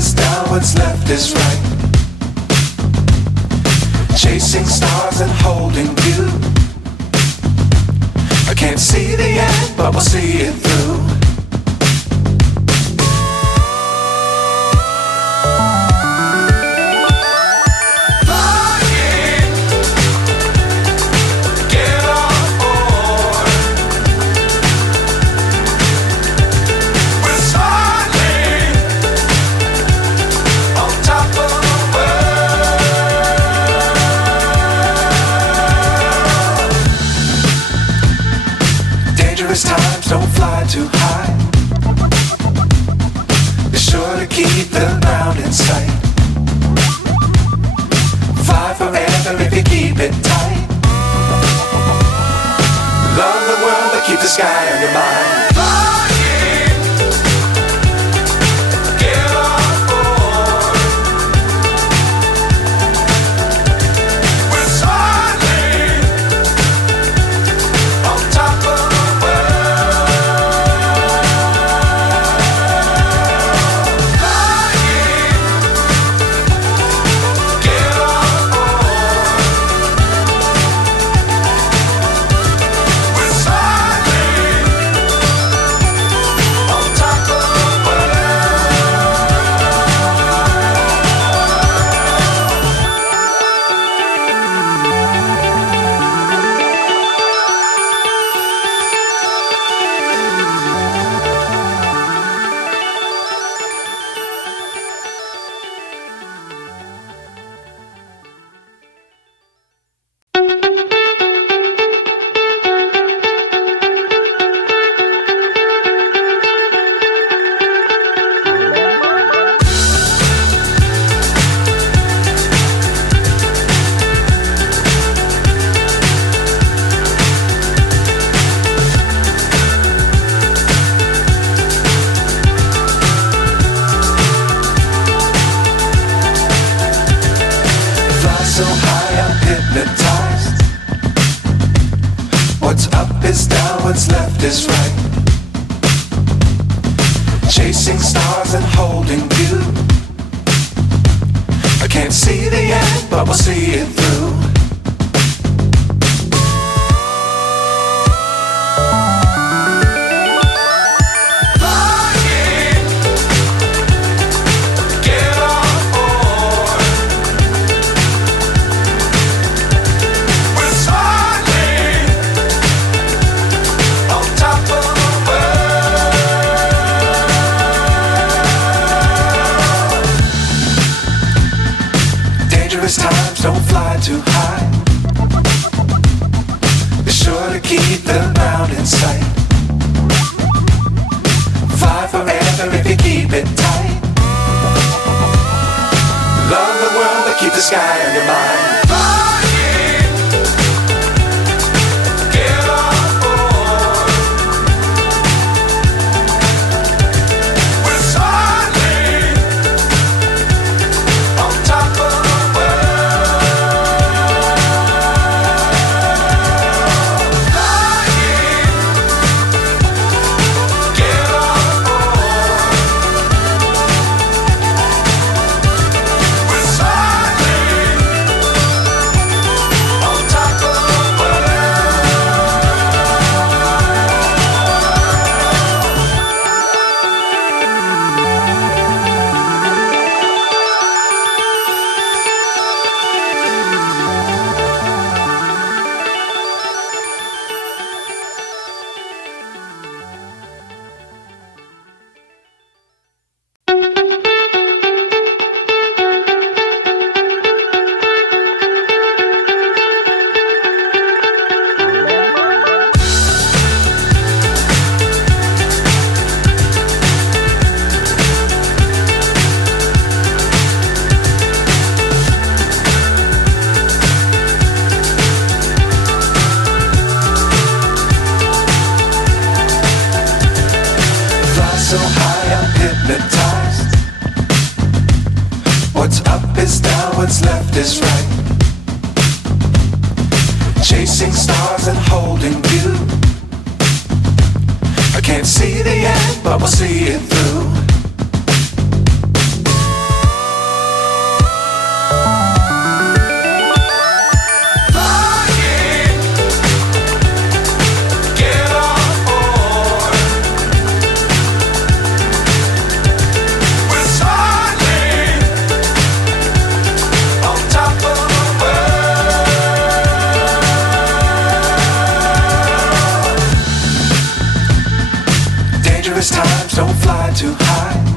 is down, what's left is right. Chasing stars and holding you. I can't see the end, but we'll see it through. Times don't fly too high. Be sure to keep the ground in sight. Fly forever if you keep it tight. Love the world but keep the sky on your mind. So high I'm hypnotized. What's up is down, what's left is right. Chasing stars and holding you. I can't see the end, but we'll see it through. Times don't fly too high. Be sure to keep the ground in sight. Fly forever if you keep it tight. Love the world but keep the sky on your mind. So high I'm hypnotized. What's up is down, what's left is right. Chasing stars and holding you. I can't see the end, but we'll see it through. don't fly too high.